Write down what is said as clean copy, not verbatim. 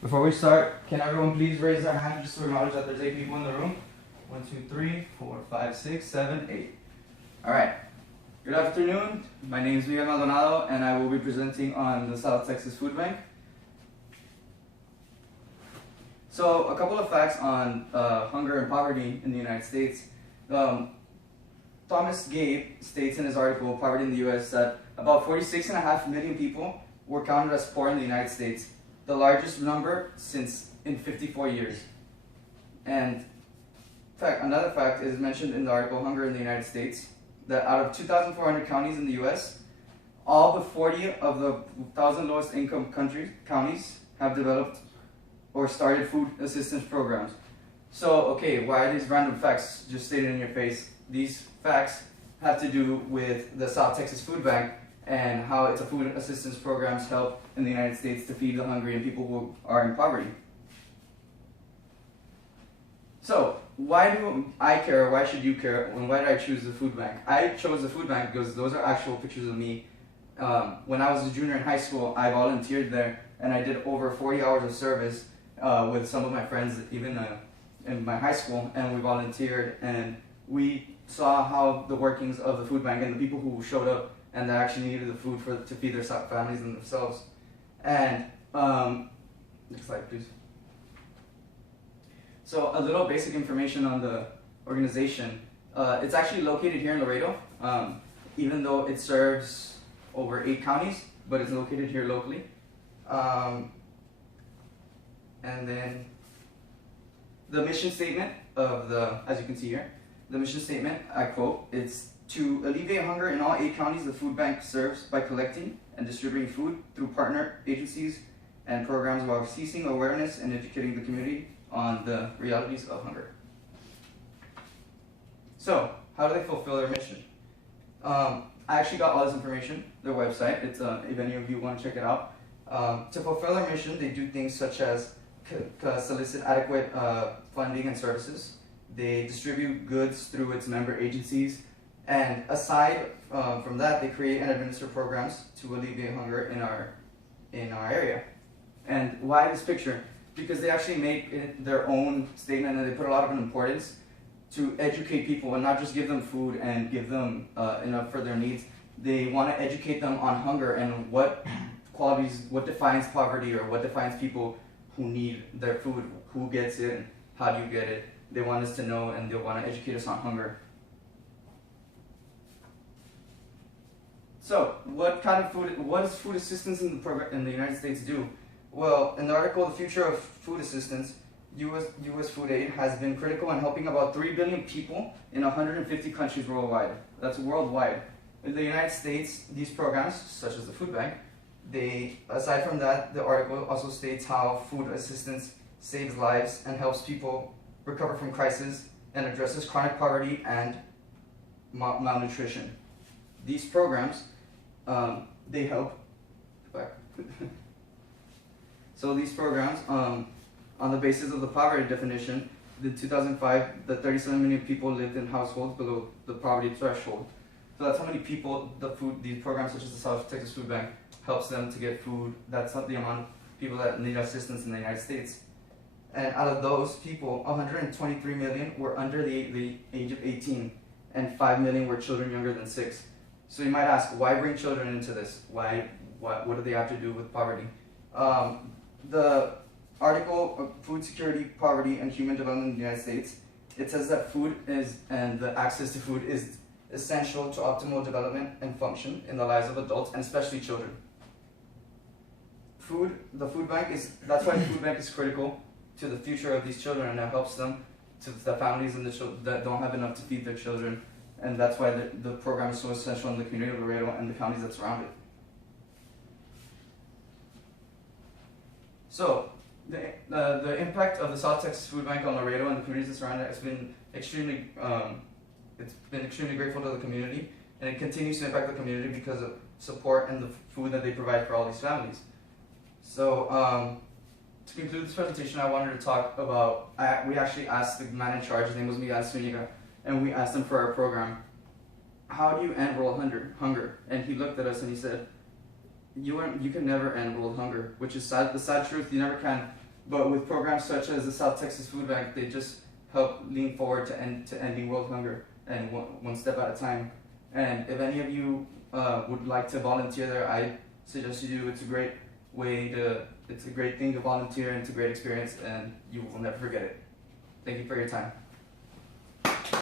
Before we start, can everyone please raise their hand just to acknowledge that there's 8 people in the room? 1, 2, 3, 4, 5, 6, 7, 8. Alright. Good afternoon. My name is Miguel Maldonado and I will be presenting on the South Texas Food Bank. So, a couple of facts on hunger and poverty in the United States. Thomas Gabe states in his article, Poverty in the U.S., that about 46.5 million people were counted as poor in the United States, the largest number in 54 years. And another fact is mentioned in the article, Hunger in the United States, that out of 2,400 counties in the U.S., all but 40 of the 1,000 lowest income counties have developed or started food assistance programs. So, okay, why are these random facts just stated in your face? These facts have to do with the South Texas Food Bank and how its food assistance programs help in the United States to feed the hungry and people who are in poverty. So, why do I care, why should you care, and why did I choose the food bank? I chose the food bank because those are actual pictures of me. When I was a junior in high school, I volunteered there, and I did over 40 hours of service with some of my friends, even in my high school, and we volunteered, and we saw how the workings of the food bank and the people who showed up and that actually needed the food to feed their families and themselves. And, next slide please. So a little basic information on the organization. It's actually located here in Laredo, even though it serves over 8 counties, but it's located here locally. And then the mission statement of as you can see here, the mission statement, I quote, it's to alleviate hunger in all 8 counties the food bank serves by collecting and distributing food through partner agencies and programs while ceasing awareness and educating the community on the realities of hunger. So, how do they fulfill their mission? I actually got all this information, their website, it's if any of you want to check it out. To fulfill their mission, they do things such as solicit adequate funding and services. They distribute goods through its member agencies, and aside from that, they create and administer programs to alleviate hunger in our area. And why this picture? Because they actually make it their own statement, and they put a lot of importance to educate people and not just give them food and give them enough for their needs. They want to educate them on hunger and what defines poverty, or what defines people who need their food, who gets it, and how do you get it. They want us to know, and they want to educate us on hunger. So, what does food assistance in the United States do? Well, in the article, The Future of Food Assistance, U.S. food aid has been critical in helping about 3 billion people in 150 countries worldwide. That's worldwide. In the United States, these programs, such as the food bank, aside from that, the article also states how food assistance saves lives and helps people recover from crisis and addresses chronic poverty and malnutrition. These programs, they help. So these programs, on the basis of the poverty definition, in 2005, the 37 million people lived in households below the poverty threshold. So that's how many people these programs such as the South Texas Food Bank helps them to get food. That's not the amount of people that need assistance in the United States. And out of those people, 123 million were under the age of 18, and 5 million were children younger than 6. So you might ask, why bring children into this? What do they have to do with poverty? The article, Food Security, Poverty, and Human Development in the United States, it says that food and the access to food is essential to optimal development and function in the lives of adults, and especially children. That's why the food bank is critical to the future of these children, and it helps them, to the families and the children that don't have enough to feed their children. And that's why the program is so essential in the community of Laredo and the counties that surround it. So, the impact of the South Texas Food Bank on Laredo and the communities that surround it has been extremely grateful to the community, and it continues to impact the community because of support and the food that they provide for all these families. So, to conclude this presentation, I wanted to talk about, we actually asked the man in charge, his name was Miguel Zuniga, and we asked him for our program, how do you end world hunger? And he looked at us and he said, you can never end world hunger, which is sad. The sad truth, you never can. But with programs such as the South Texas Foodbank, they just help lean forward to ending world hunger, and one step at a time. And if any of you would like to volunteer there, I suggest you do. It's a great thing to volunteer, and it's a great experience, and you will never forget it. Thank you for your time.